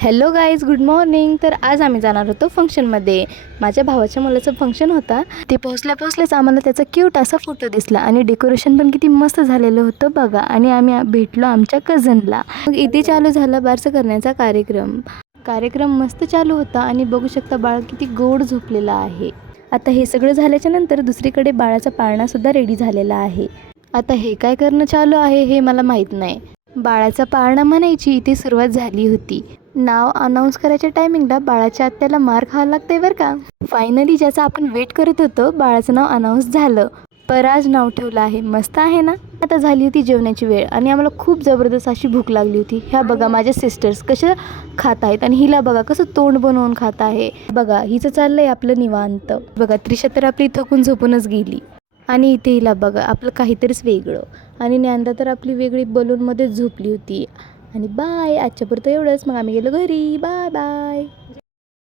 Hello guys, good morning. तर आज आम्ही जाणार होतो फंक्शनमध्ये. माझ्या भावाच्या मुलाचं फंक्शन होता. ते पोहोचल्याच आम्हाला त्याचा क्यूट असा फोटो दिसला आणि डेकोरेशन पण किती मस्त झालेलं होतं बघा. आणि आम्ही भेटलो आमच्या कझनला. मग इथे चालू झाला बारसं करण्याचा कार्यक्रम मस्त चालू होता आणि बघू शकता बाळ किती गोड झोपलेला आहे. आता हे सगळं झाल्याच्या नंतर दुसरीकडे बाळाचा पाळणासुद्धा रेडी झालेला आहे. आता हे काय करणं चालू आहे हे मला माहीत नाही. बाळाचा पाळणा म्हणायची इथे सुरुवात झाली होती. नाव अनाऊन्स करायच्या टायमिंगला बाळाच्या आत्याला मार खावं लागतंय बरं का. फायनली ज्याचं आपण वेट करत होतो बाळाचं नाव अनाऊन्स झालं. पराज नाव ठेवलं आहे. मस्त आहे ना. आता झाली होती जेवणाची वेळ आणि आम्हाला खूप जबरदस्त अशी भूक लागली होती. ह्या बघा माझ्या सिस्टर्स कशा खात आहेत आणि हिला बघा कसं तोंड बनवून खात आहे. बघा हिचं चाललंय आपलं निवांत. बघा त्रिशा तर आपली थकून झोपूनच गेली आणि इथे हिला बघा आपलं काहीतरीच वेगळं. आणि ज्ञानदा तर आपली वेगळी बलूनमध्येच झोपली होती. आणि बाय, आजच्यापुरतं एवढंच. मग आम्ही गेलो घरी. Bye bye.